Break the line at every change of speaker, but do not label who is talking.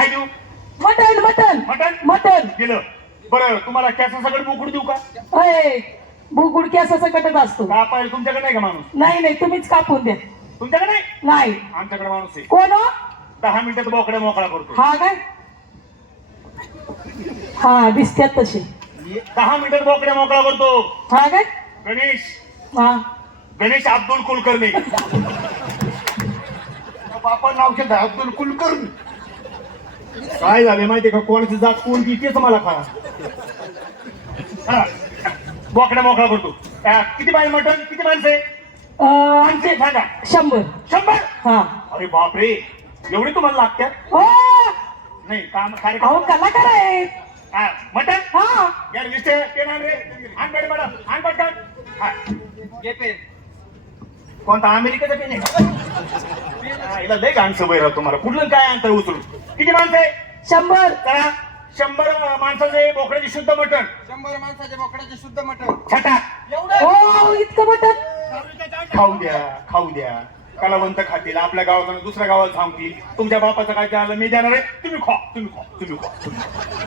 काय देऊ
mutton mutton.
मटण
mutton.
दिलं बरं तुम्हाला कॅसा सगळं बोकुड देऊ का?
बुकुड केसाचा कटत असतो.
कापायला तुमच्याकडे नाही का माणूस?
नाही नाही तुम्हीच कापून द्या.
तुमच्याकडे नाही?
नाही.
आमच्याकडे माणूस आहे.
कोण हो?
दहा मिनिटात बोकड्या मोकळा करतो.
हा काय? हा दिसत्यात तसे.
दहा मिनिटात बोकड्या मोकळा करतो.
हा काय?
गणेश.
हा.
गणेश अब्दुल कुलकर्णी.
बापा नाव घेत अब्दुल कुलकर्णी.
काय झाले माहितीये का? कोणाची जात कोणती तेच मला खा बोकड्या मोकळा करतो. अं, किती बाई मटन किती माणसे?
अं,
आमचे सांगा.
शंभर.
शंभर?
हा.
अरे बापरे. एवढी तुम्हाला लागत्यात
हो.
नाही काम
अहो
कार्यक्रम
कलाकार आहेत.
हा, मटन
हा.
यार विषय ते ना रे आण पेड मॅडम आण पटकन हा. कोणता? अमेरिकेचा पेन आहे. हिला लय घाण सवय राहतो तुम्हाला. कुठलं काय आणतं उचलून? किती माणसं आहे?
शंभर.
शंभर माणसाचे बोकड्याचे शुद्ध मटण.
शंभर माणसाच्या बोकडाचे शुद्ध मटण.
छटा.
हो इतकं मटन
खाऊ द्या खाऊ द्या. कलावंत खातील आपल्या गावात दुसऱ्या गावात थांबतील तुमच्या बापाचं काय झालं मी देणार आहे. तुम्ही खा तुम्ही खा तुम्ही खा तुम्ही खा.